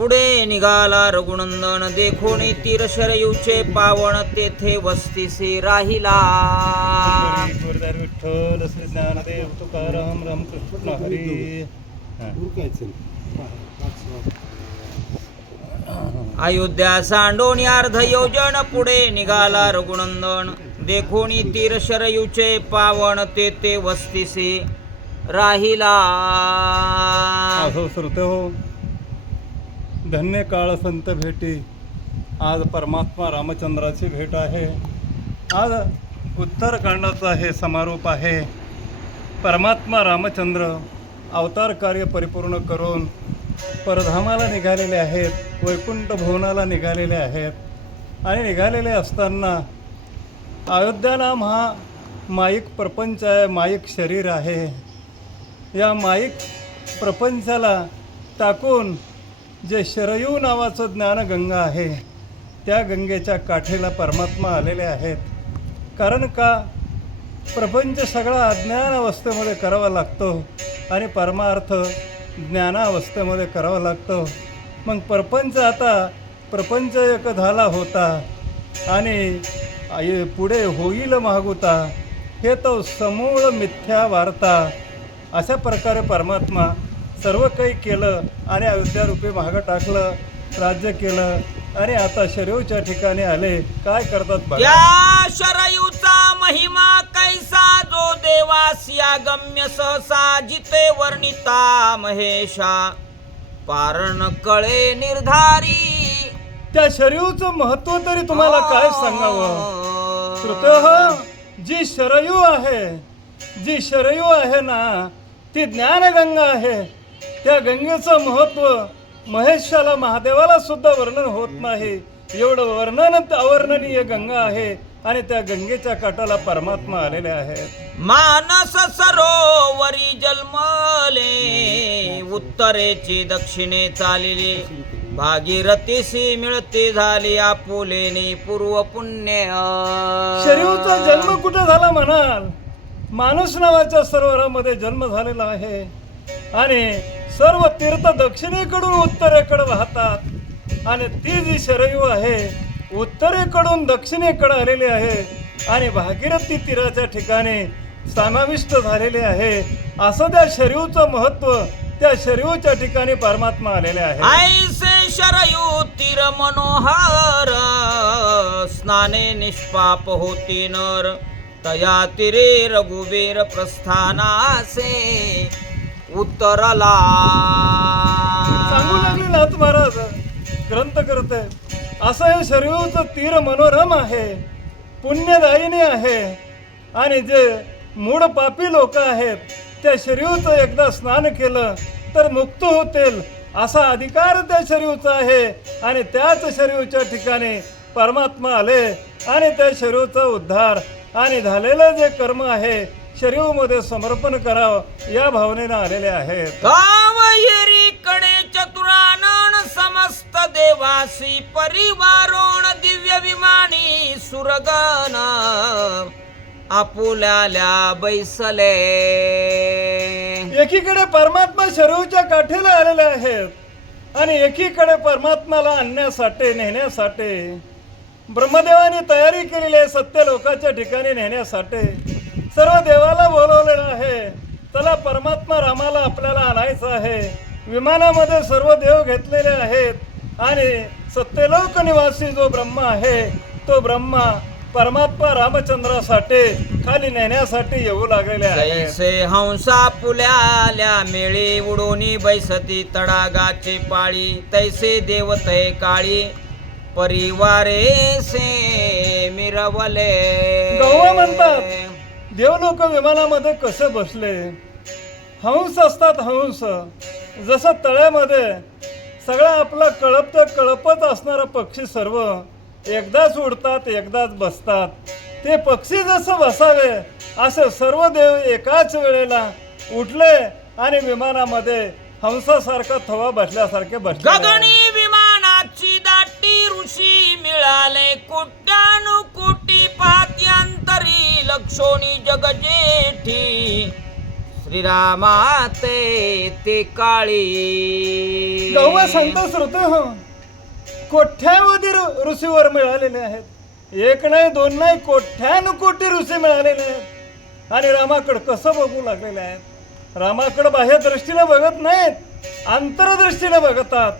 पुढे निघाला रघुनंदन, देखोनी तीर शरयूचे पावन, तेथे वस्तीसी राहिला. विठ्ठल श्री ज्ञानदेव तुकाराम रामकृष्ण हरी. अयोध्या सांडोनी अर्ध योजन, पुढे निघाला रघुनंदन, देखोनी तीर शरयूचे पावन, तेथे वस्तीसी राहिला. असो श्रोते हो, धन्य काळ संत भेटी. आज परमात्मा रामचंद्राची भेट आहे. आज उत्तरकांडाचा हे समारोप आहे. परमात्मा रामचंद्र अवतार कार्य परिपूर्ण करून परधामाला निघालेले आहेत, वैकुंठ भुवनाला निघालेले आहेत. आणि निघालेले असताना अयोध्या नाम हा माईक प्रपंच आहे, माईक शरीर आहे. या माईक प्रपंचाला टाकून जे शरयू नावाचं ज्ञानगंगा आहे, त्या गंगेच्या काठेला परमात्मा आलेले आहेत. कारण का प्रपंच सगळा अज्ञान अवस्थेमध्ये करावा लागतो आणि परमार्थ ज्ञानावस्थेमध्ये करावा लागतो. मग प्रपंच एक झाला होता आणि पुढे होईल मागुता, हे तो समूळ मिथ्या वार्ता. अशा प्रकारे परमात्मा सर्व काही केलं आणि अयोध्या रूपी मागं टाकलं, राज्य केलं आणि आता शरयूच्या ठिकाणी आले. काय करतात बघा. त्या शरयूचा महिमा कैसा, जो देवासिया गम्य सहसा, जिते वर्णिता महेशा, पारण कळे निर्धारी. त्या शरयूचं महत्व तरी तुम्हाला काय सांगावं श्रोते. जी शरयू आहे ना, ती ज्ञानगंगा आहे. त्या गंगेचं महत्व महेशाला, महादेवाला सुद्धा वर्णन होत नाही. एवढं वर्णन अवर्णनीय गंगा आहे आणि त्या गंगेच्या काठाला परमात्मा आलेले आहेत. मानस सरोवरी जन्मले, उत्तरेची दक्षिणे चालिली, भागीरथीशी मिळते झाली, आपुलेनी पूर्व पुण्य. शरयूचा जन्म कुठे झाला म्हणाल? मानस नावाच्या सरोवरामध्ये जन्म झालेला आहे आणि सर्व तीर्थ दक्षिणेकडून उत्तरेकडे वाहतात. आणि ती जी शरयू आहे उत्तरेकडून दक्षिणेकडे आलेली आहे आणि भागीरथी तीराच्या ठिकाणी समाविष्ट झालेले आहे. असं त्या शरयूचं महत्व, त्या शरयूच्या ठिकाणी परमात्मा आलेले आहे. ऐसे शरयू तीर मनोहर, स्नाने निष्पाप होती नर, तया तीरे रघुवीर प्रस्थानासे उतरला. सांगू लागले नाथ महाराज ग्रंथ करते. असं हे शरयूचं तीर मनोरम आहे, पुण्यदायिनी आहे. आणि जे मूळ पापी लोक आहेत, त्या शरयूचं एकदा स्नान केलं तर मुक्त होतील, असा अधिकार त्या शरयूचा आहे. आणि त्याच शरयूच्या ठिकाणी परमात्मा आले आणि त्या शरयूचा उद्धार आणि झालेलं जे कर्म आहे शरयूमध्ये समर्पण करावं या भावनेनं आलेले आहेत. कडे चतुरानन, समस्त देवासी परिवारोण, दिव्य विमानी सुरगण, आपुल्याल्या बैसले. एकीकडे परमात्मा शरयूच्या काठीला आलेले आहेत आणि एकीकडे परमात्माला आणण्यासाठी, नेण्यासाठी ब्रह्मदेवाने तयारी केलेली आहे. सत्य लोकाच्या ठिकाणी नेण्यासाठी सर्व देवाला बोलवलेलं आहे. चला परमात्मा रामाला आपल्याला आणायचं आहे. विमानामध्ये सर्व देव घेतलेले आहेत आणि सत्यलोक निवासी जो ब्रह्मा आहे, तो ब्रह्मा परमात्मा रामचंद्रासाठी खाली नेण्यासाठी येऊ लागलेले आहे. जैसे हंसा पुल्याल्या मेळी, उडोनी बैसती तडागाची पाळी, तैसे देवतय काळी, परिवारे से मिरवले. गौवा म्हणतात देवलोक विमानामध्ये कसे बसले. हंस असतात, हंस जसं तळ्यामध्ये सगळा आपला कळपत असणारा पक्षी सर्व एकदाच उडतात, एकदाच बसतात. ते पक्षी जसं बसावे असे सर्व देव एकाच वेळेला उठले आणि विमानामध्ये हंसासारखा थवा बसल्यासारखे बसले. गगनी विमानाची दाटी ऋषी मिळाले, कोट्यानुकोटी पात्यांतरी, लक्षोनी जगजेठी, श्रीरामाते ते काळी. गौवा सांगतो श्रोते हो, कोट्यावधी ऋषीवर मिळालेले आहेत. एक नाही दोन नाही, कोट्यानुकोटी ऋषी मिळालेले आहेत आणि रामाकडे कसं बघू लागलेले आहेत. रामाकडे बाह्य दृष्टीने बघत नाहीत, अंतरदृष्टीने बघतात.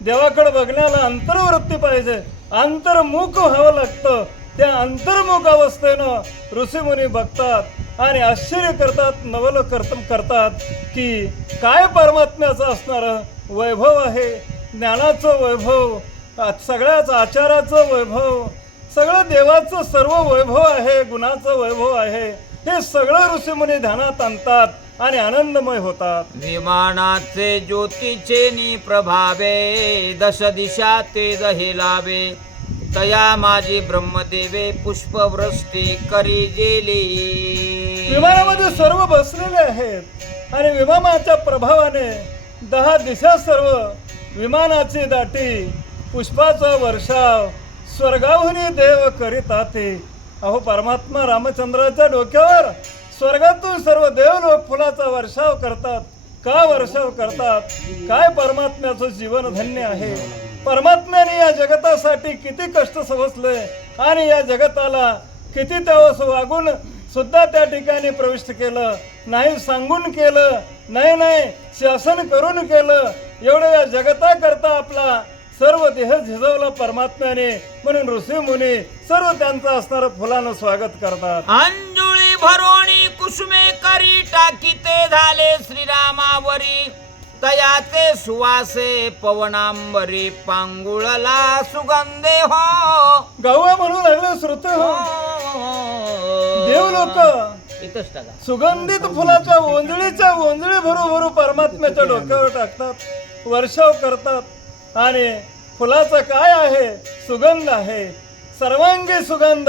देवाकडे बघण्याला अंतर्वृत्ती पाहिजे, अंतर्मुख व्हावं लागतं. त्या अंतर्मुख अवस्थेनं ऋषीमुनी बघतात आणि आश्चर्य करतात, नवल करतात की काय परमात्म्याचं असणारं वैभव आहे, ज्ञानाचं वैभव, सगळ्याच आचाराचं वैभव, सगळं देवाचं सर्व वैभव आहे, गुणाचं वैभव आहे. हे सगळं ऋषीमुनी ध्यानात आणतात आणि आनंदमय होतात. विमानाचे ज्योतीचे नि प्रभावे, दश दिशा तेज हेलावे, तया माझी ब्रह्मदेवे पुष्पवृष्टी करी गेली. विमानामध्ये सर्व बसलेले आहेत आणि विमानाच्या प्रभावाने 10 दिशा सर्व विमानाची दाटी, पुष्पाचा वर्षाव, स्वर्गाहून देव करीताते. अहो परमात्मा रामचंद्राच्या डोक्यावर स्वर्गातून सर्व देव लोक फुलाचा वर्षाव करतात. का वर्षाव करतात? काय परमात्म्याचं जीवन धन्य आहे. परमात्म्याने या जगतासाठी किती कष्ट सहसले आणि या जगताला किती त्यावेळेस वागून सुद्धा त्या ठिकाणी प्रविष्ट केलं. नाही सांगून केलं, नाही शासन करून केलं. एवढं या जगताकरता आपला सर्व देह झिजवला परमात्म्याने. म्हणून ऋषी मुनी सर्व त्यांचं असणारं फुलानं स्वागत करतात. अंजुळी भरोणी कुसुमे करी टाकीते झाले श्रीरामावरी, तयाचे सुवासे पवनांबरी पांगुळला सुगंधे हो. गौवा म्हणू लागले श्रुते हो, देव लोक इथंच टाका. सुगंधित फुलाच्या ओंजळी भरू परमात्म्याच्या डोक्यावर टाकतात, वर्षाव करतात. आणि फुलाचा काय आहे? सुगंध आहे, सर्वांगी सुगंध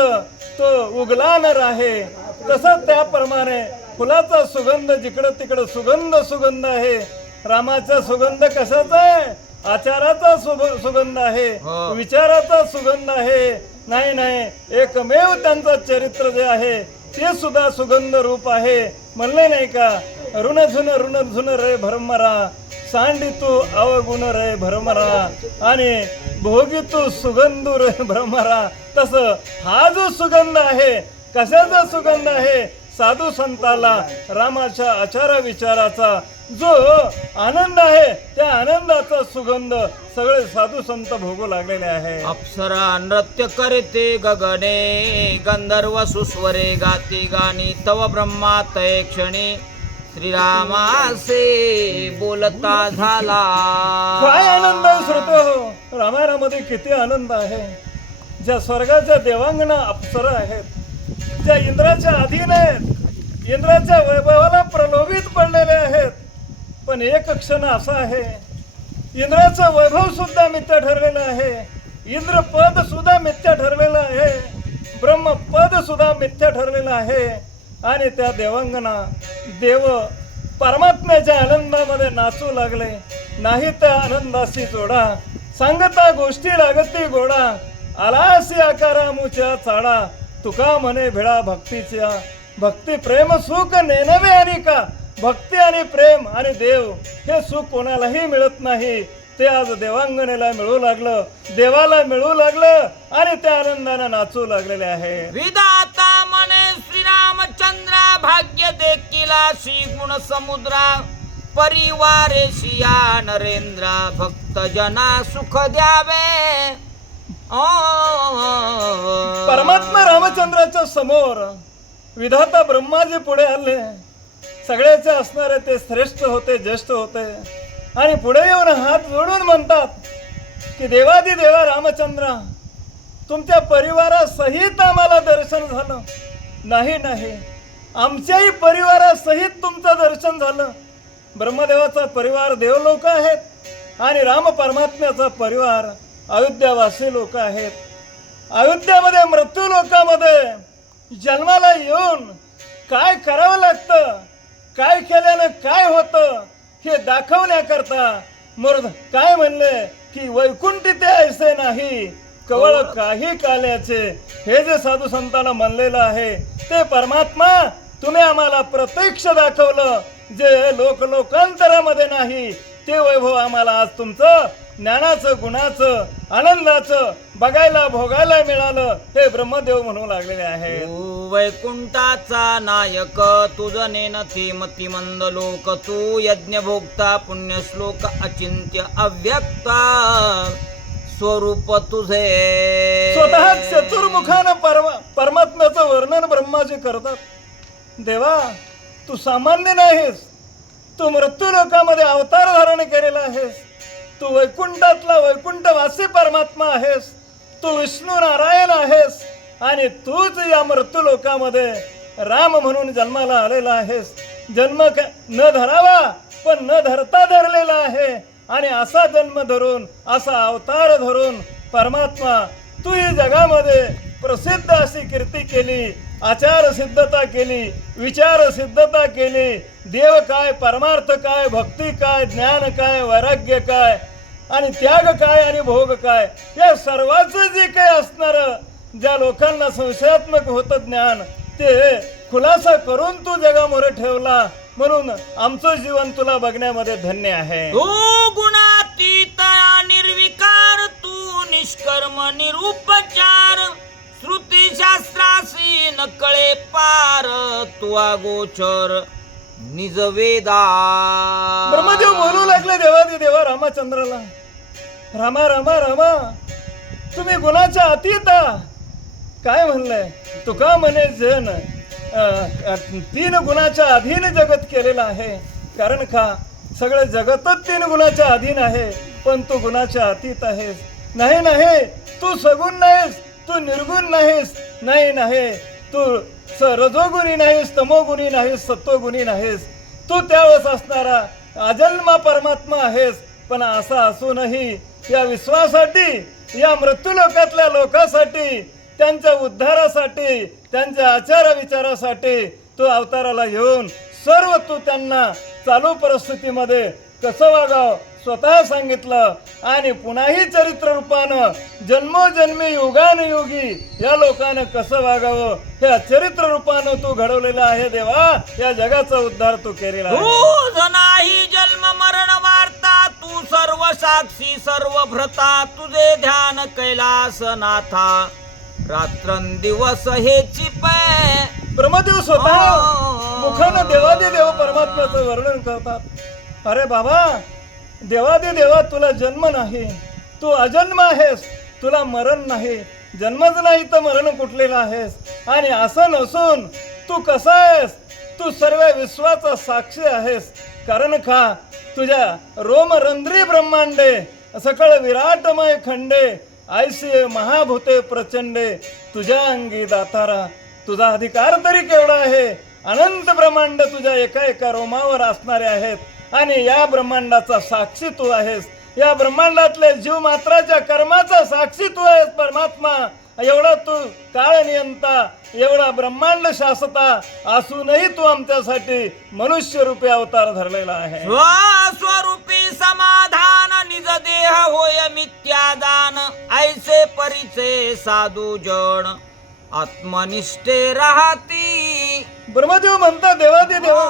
तो उगलाणार आहे. तसंच त्याप्रमाणे फुलाचा सुगंध जिकडं तिकडं सुगंध आहे. रामाचा सुगंध कशाचा आहे? आचाराचा सुगंध आहे, विचाराचा सुगंध आहे. नाही एकमेव त्यांचं चरित्र जे आहे ते सुद्धा सुगंध रूप आहे. म्हणले नाही का, ऋण झुन रे भरमरा, सांडी तू अवगुण रे भरमरा आणि भोगी तू सुगंधू रे भ्रमरा. तसं हा जो सुगंध आहे, कशाचा सुगंध आहे? साधू संताला रामाच्या आचारा विचाराचा जो आनंद आहे, त्या आनंदाचा सुगंध सगळे साधू संत भोगू लागलेले आहे. अप्सरा नृत्य करते गगने, गंधर्व सुस्वरे गाती गाणी, तव ब्रह्मा तय क्षणी श्रीरामासे बोलता झाला. काय आनंद आहे श्रोते हो, रामायणामध्ये किती आनंद आहे. ज्या स्वर्गाच्या देवांगना अप्सरा आहेत, ज्या इंद्राच्या अधीन आहेत, इंद्राच्या वैभवाला प्रलोभित पडलेले आहेत. पण एक क्षण असा आहे, इंद्राचं वैभव सुद्धा मिथ्या ठरलेलं आहे, इंद्रपद सुद्धा मिथ्या ठरलेलं आहे, ब्रह्मपद सुद्धा मिथ्या ठरलेलं आहे. आणि त्या देवांगना देव परमात्म्याच्या आनंदामध्ये नाचू लागले. नाही त्या आनंदाशी जोडा, सांगता गोष्टी लागती गोडा, आलासी आकारा मुच्या चाडा, तुका म्हणे भिडा भक्तीच्या. भक्ती प्रेम सुख नेनवे आणि का, भक्ती आणि प्रेम आणि देव हे सुख कोणालाही मिळत नाही. ते आज देवांगनेला मिळू लागलं, देवाला मिळू लागलं आणि त्या आनंदाने नाचू लागलेले आहे. विधाता म्हणे श्रीरामचंद्रा, भाग्य देखीला श्री गुण समुद्रा, परिवारेशिया नरेंद्रा, भक्त जना सुख द्यावे. परमात्मा रामचंद्राच्या समोर विधाता ब्रह्माजी पुढे आले. सगळ्याचे असणारे ते श्रेष्ठ होते, ज्येष्ठ होते. आणि पुढे येऊन हात जोडून म्हणतात की देवादी देवा रामचंद्रा, तुमच्या परिवारासहित आम्हाला दर्शन झालं. नाही आमच्याही परिवारासहित तुमचं दर्शन झालं. ब्रह्मदेवाचा परिवार देवलोक आहेत आणि राम परमात्म्याचा परिवार अयोध्यावासी लोक आहेत. अयोध्यामध्ये मृत्यू लोकामध्ये जन्माला येऊन काय करावं लागतं, काय केल्यानं काय होतं हे दाखवण्याकरता मूर्ध काय म्हणले की वैकुंठी ते ऐसे नाही, कवळ काही काल्याचे. हे जे साधू संतांना म्हणलेलं आहे ते परमात्मा तुम्ही आम्हाला प्रत्यक्ष दाखवलं. जे लोकांतरामध्ये नाही ते वैभव आम्हाला आज तुमचं ज्ञानाचं गुणाचं आनंदाचं बघायला भोगायला मिळालं हे ब्रह्मदेव म्हणू लागलेले आहे. तू वैकुंठाचा नायक तुझ नेनती मतिमंद लोक तू यज्ञभोक्ता पुण्यश्लोक अचिंत्य अव्यक्ता स्वरूप तुझे. स्वतः चतुर्मुखानं परमात्म्याचं वर्णन ब्रह्माजी करतात. देवा तू सामान्य नाहीस, तू मृत्यू लोकामध्ये अवतार धारण केलेला आहेस, तू वैकुंठातला वैकुंठवासी परमात्मा आहेस, तू विष्णू नारायण आहेस आणि तूच या मृत्यू लोकामध्ये राम म्हणून जन्माला आलेला आहेस. जन्म न धरावा पण न धरता धरलेला आहे आणि असा जन्म धरून असा अवतार धरून परमात्मा तू ही जगामध्ये प्रसिद्ध अशी कीर्ती केली, आचार सिद्धता केली, विचार सिद्धता केली. देव काय, परमार्थ काय, भक्ती काय, ज्ञान काय, वैराग्य काय आणि त्याग काय आणि भोग काय या सर्वांचं जे काही असणारं ज्या लोकांना संशयात्मक होतं ज्ञान ते खुलासा करून तू जगामोरे ठेवला. म्हणून आमचं जीवन तुला बघण्यामध्ये धन्य आहे. तू गुणातीत निर्विकार तू निष्कर्म निरुपचार श्रुती शास्त्रासी न कळे पार तू अगोचर निज वेदा. ब्रह्मदेव बोलू लागले देवादी देवा रामचंद्राला, रामा रामा रामा तुम्ही गुणाच्या अतीत काय म्हणलंय तुका म्हणे जन 3 गुणाच्या अधीन जगत केलेलं आहे. कारण का सगळं जगतच 3 गुणाच्या अधीन आहे पण तू गुणाच्या अतीत आहेस. नाही नाही तू सगुण नाहीस, तू निर्गुण नाहीस, नाही नाही तू रजोगुणी नाहीस, तमोगुणी नाहीस, सत्वगुणी नाहीस, तू त्यावेळेस असणारा अजन्मा परमात्मा आहेस. पण असं असूनही या विश्वासाठी या मृत्यू लोकातल्या लोकांसाठी त्यांच्या उद्धारासाठी त्यांच्या आचार विचारासाठी तू अवताराला घेऊन सर्व तू त्यांना चालू परिस्थितीमध्ये कसं वागावं स्वतः सांगितलं आणि पुन्हाही चरित्र रूपानं जन्मोजन्मी युगानुयुगी या लोकांना कसं वागावं या चरित्र रूपानं तू घडवलेलं आहे. देवा या जगाचा उद्धार तू केलेला आहे. तू नाही जन्म मरण वार्ता तू सर्व साक्षी सर्व भ्रता तुझे ध्यान कैलास नाथा रात्रंदिवस हेची पै. ब्रह्मदेव स्वतः मुखानं देवादी देव परमात्म्याचं वर्णन करतात. अरे बाबा देवादी देवा तुला जन्म नाही, तू अजन्म आहेस, तुला मरण नाही, जन्मच नाही तर मरण कुठलेला आहेस. आणि असं नसून तू कसा आहेस, तू सर्व विश्वाचा साक्षी आहेस. कारण का तुझ्या रोमरंध्री ब्रह्मांडे सकळ विराटमय खंडे ऐसे महाभूते प्रचंडे तुझ्या अंगी दातारा. तुझा अधिकार तरी केवढा आहे. अनंत ब्रह्मांड तुझ्या एका एका रोमावर असणारे आहेत आणि या ब्रह्मांडाचा साक्षी तू आहेस. या ब्रह्मांडातले जीव मात्राच्या कर्माचा साक्षी तू आहेस परमात्मा. एवढा तू काळ नियंता, एवढा ब्रह्मांड शासता असूनही तू आमच्यासाठी मनुष्य रूपी अवतार धरलेला आहे. स्वरूपी समाधान निज देह होय मिथ्यादान ऐसे परिचय साधू जन आत्मनिष्ठे राहती. ब्रह्मदेव म्हणता देवादी देवा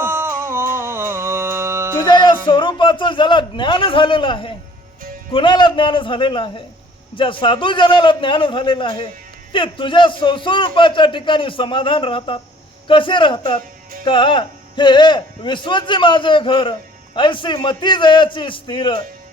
तुझ्या या स्वरूपाचं ज्याला ज्ञान झालेलं आहे, कुणाला ज्ञान झालेलं आहे, ज्या साधू जनाला ज्ञान झालेलं आहे ते तुझ्या स्वरूपाच्या ठिकाणी समाधान राहतात. कसे राहतात का हे विश्वचे माझे घर ऐसी मती जयाची स्थिर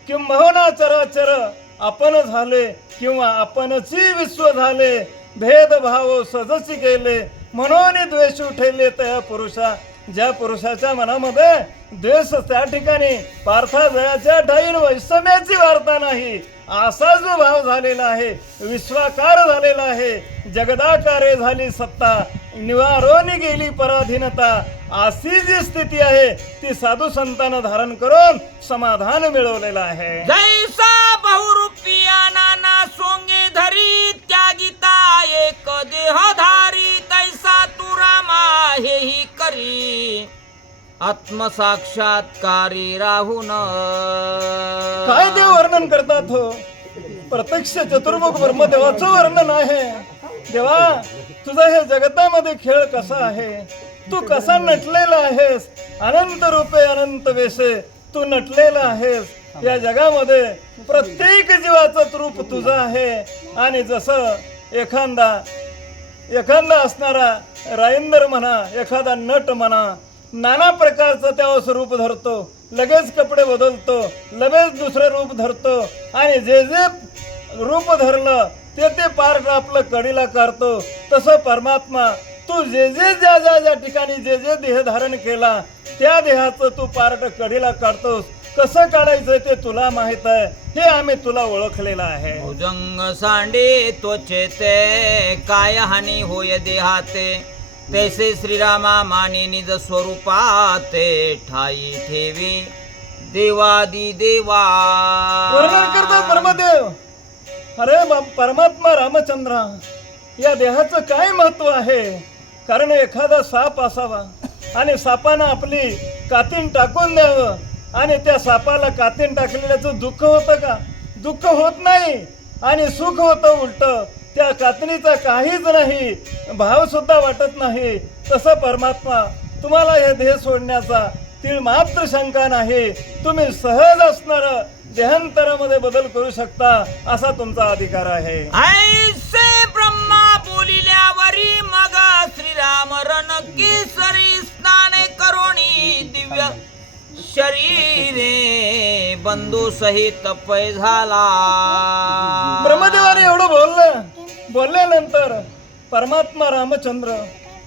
किंबहुना चराचर आपण झाले किंवा आपणची विश्व झाले भेदभाव सजची केले म्हणून द्वेष उठेले त्या पुरुषा. ज्या पुरुषाच्या मनामध्ये द्वेष त्या ठिकाणी पार्था जयाच्या ठाईन वैषम्याची वार्ता नाही असा जो भाव झालेला आहे, विश्वाकार झालेला आहे, जगदाकारे झाली सत्ता निवारोनी गेली पराधीनता अशी जी स्थिती आहे ती साधू संतांना धारण करून समाधान मिळवलेलं आहे. जैसा बहुरूपिया नाना सोंगे धरी त्यागिता एक देहधारी तैसा तू रामा हेही करी आत्मसाक्षात्कारी राहून. काय देव वर्णन करतात हो, प्रत्यक्ष चतुर्मुख ब्रह्मदेवाचं वर्णन आहे. देवा तुझा हे जगतामध्ये खेळ कसा आहे, तू कसा नटलेला आहेस, अनंत रूपे अनंत वेशे तू नटलेला आहेस. या जगामध्ये प्रत्येक जीवाचं रूप तुझं आहे. आणि जसं एखादा असणारा राईंदर म्हणा, एखादा नट म्हणा, नाना प्रकारचं त्यावर रूप धरतो, लगेच कपडे बदलतो, लगेच दुसरं रूप धरतो आणि जे रूप धरलं ते पार्ट आपलं कडीला करतो. तसं परमात्मा तू ज्या ठिकाणी जे देह धारण केला त्या देहाचं तू पार्ट कडीला काढतोस. कसं काढायचं ते तुला माहित आहे. हे आम्ही तुला ओळखलेलं आहे. भुजंग सांडे त्वचेते काय हानी होय देहाते, तैसे श्रीरामा माने निज स्वरूपाते ठाई ठेवी देवादी देवा. वर्णन करतात ब्रह्मदेव. अरे परमात्मा रामचंद्रा, या देहाचं काय महत्व आहे. कारण एखादा साप असावा आणि सापानं आपली कातीन टाकून द्यावं आणि त्या सापाला कातीन टाकलेल्याचं दुःख होतं का? दुःख होत नाही. आणि सुख होतं उलट. त्या कातणीचा काहीच नाही, भाव सुद्धा वाटत नाही. तसं परमात्मा तुम्हाला हे देह सोडण्याचा तीळ मात्र शंका नाही. तुम्ही सहज असणार देहांतरामध्ये बदल करू शकता, असा तुमचा अधिकार आहे. ऐसे ब्रह्मा बोलिल्यावरी मग श्रीराम रण केसरी स्नान करोणी दिव्य शरीरे बंधू सहित पै झाला. ब्रह्मदेवाने एवढं बोलल्यानंतर परमात्मा रामचंद्र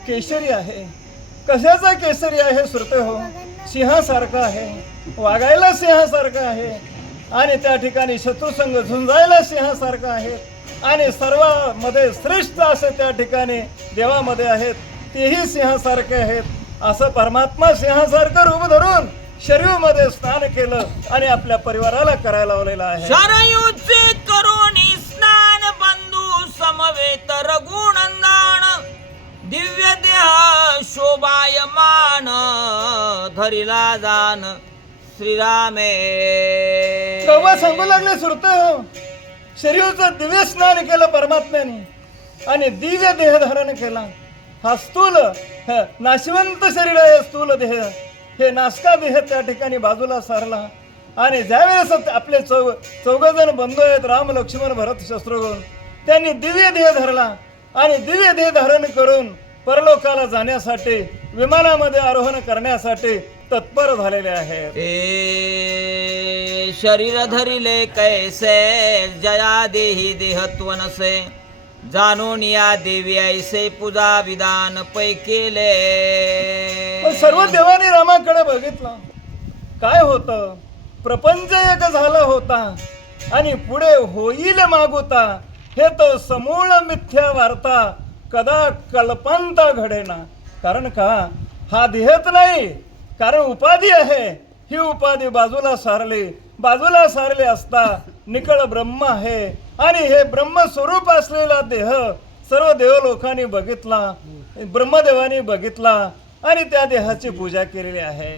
केशरी आहे. कशाचा केसरी आहे श्रुते हो? सिंहासारखा आहे, वागायला सिंहासारखा आहे आणि त्या ठिकाणी शत्रुसंग झुंजायला सिंहासारखा आहे. आणि सर्वांमध्ये श्रेष्ठ असे त्या ठिकाणी देवामध्ये आहेत, तेही सिंहासारखे आहेत. असं परमात्मा सिंहासारखं रूप धरून शरीरामध्ये स्नान केलं आणि आपल्या परिवाराला करायला लावलेलं आहे. शरयूचे करोणी स्नान बंधू समवेत रघुनंदन दिव्य देह शोभायमान धरिला जान श्रीरामे. केव्हा सांगू लागले सुरते हो? शरीराचं दिव्य स्नान केलं परमात्म्याने आणि दिव्य देह धारण केला. हा स्थूल नाशवंत शरीर आहे. स्थूल देह हे नासका देह त्या ठिकाणी बाजूला सारला. आणि ज्यावेळेस आपले चौघजण बंधू आहेत, राम लक्ष्मण भरत शत्रुघ्न, त्यांनी दिव्य देह धरला आणि दिव्य देह धारण करून परलोकाला जाण्यासाठी विमानामध्ये आरोहण करण्यासाठी तत्पर झालेले आहेत. शरीर धरिले कैसे जया देही देहत्व नसे, जाणून या देवी ऐसे पूजा विधान पै केले. सर्व देवांनी रामाकडे बघितलं. काय होतं? प्रपंच एक झाला होता आणि पुढे होईल मागुता, हे तो समूळ मिथ्या वार्ता कदा कल्पांता घडेना. कारण का? हा देहच नाही, कारण उपाधी आहे. ही उपाधी बाजूला सारली असता निकळ ब्रह्म आहे. आणि हे ब्रह्म स्वरूप असलेला देह सर्व देवलोकांनी बघितला, ब्रह्मदेवानी बघितला आणि त्या देहाची पूजा केलेली आहे.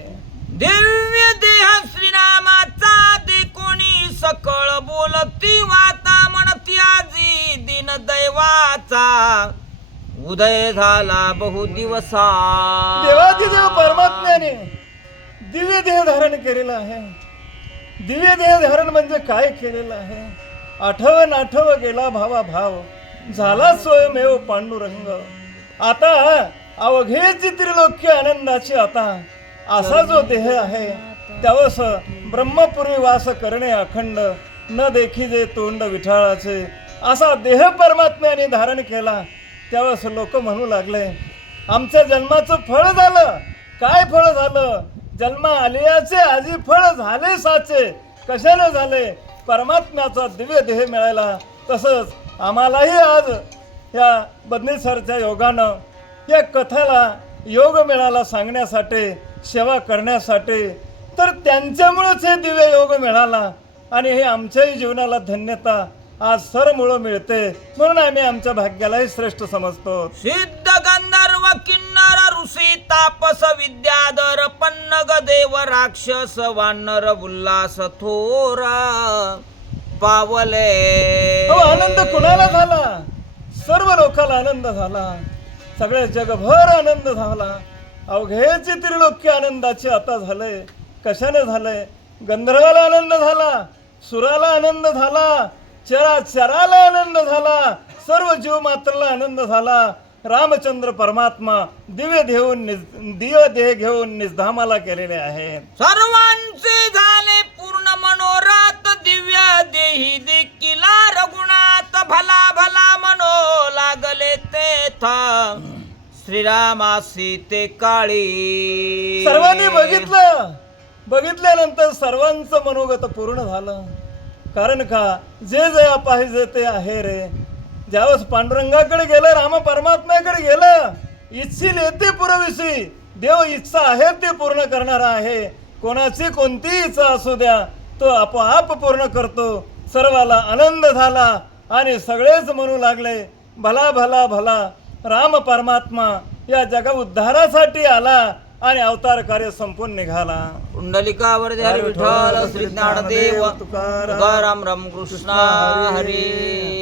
दिव्य देह श्रीरामाचा दे कोणी सकळ बोलती वाता म्हणती आजी दिन दैवाचा उदय झाला बहु दिवसा. देवादिदेव परमात्म्याने दिव्य देह धारण केलेला आहे. दिव्य देह धारण म्हणजे काय केलेलं आहे? आठव गेला भावा भाव, झाला स्वयमेव पांडुरंग. आता अवघेची त्रिलोक्य आनंदाची आता असा जो देह आहे त्यावस ब्रह्मपुरी वास करणे अखंड, न देखी जे तोंड विठाळाचे. असा देह परमात्म्याने धारण केला. त्यावेळेस लोक म्हणू लागले, आमच्या जन्माचं फळ झालं. काय फळ झालं? जन्म आलियाचे आजी फळ झाले साचे. कशाने झाले? परमात्म्याचा दिव्य देह मिळाला. तसंच आम्हालाही आज या बदनेश्वरच्या योगानं या कथेला योग मिळाला सांगण्यासाठी, सेवा करण्यासाठी. तर त्यांच्यामुळेच हे दिव्य योग मिळाला आणि हे आमच्याही जीवनाला धन्यता आज सरमुळं मिळते. म्हणून आम्ही आमच्या भाग्यालाही श्रेष्ठ समजतो. सिद्ध गंधर्व किन्नर ऋषी तापस विद्याधर पन्नग देव राक्षस वानर उल्हास थोर पावले. आनंद कुणाला झाला? सर्व लोकांना आनंद झाला. सगळ्या जगभर आनंद झाला. अवघेची त्रिलोक्य आनंदाचे आता झाले. कशाने झाले? गंधर्वाला आनंद झाला, सुराला आनंद झाला, चराचराला आनंद झाला, सर्व जीव मात्राला आनंद झाला. रामचंद्र परमात्मा दिव्य देह घेऊन निजधामाला गेलेले आहेत. सर्वांचे झाले पूर्ण मनोरथ, दिव्य देही देखील रघुनाथ, भला भला म्हणो लागले तेथ, श्रीरामासी ते काळी. सर्वांनी बघितल्यानंतर सर्वांचं मनोगत पूर्ण झालं. कारण का, जे जे पाहिजे ते आहे रे. ज्यावेळेस पांडुरंगाकडे गेलं, राम परमात्म्याकडे गेलं, इच्छिल येते पुरविसी. देव इच्छा आहे ते पूर्ण करणारा आहे. कोणाची कोणती इच्छा असू द्या, तो आपोआप पूर्ण करतो. सर्वाला आनंद झाला आणि सगळेच म्हणू लागले, भला भला भला, राम परमात्मा या जगा उद्धारासाठी आला आणि अवतार कार्य संपून निघाला. कुंडलिकावर हरी विठ्ठल, श्री ज्ञानदेव तुकाराम, राम कृष्ण हरी.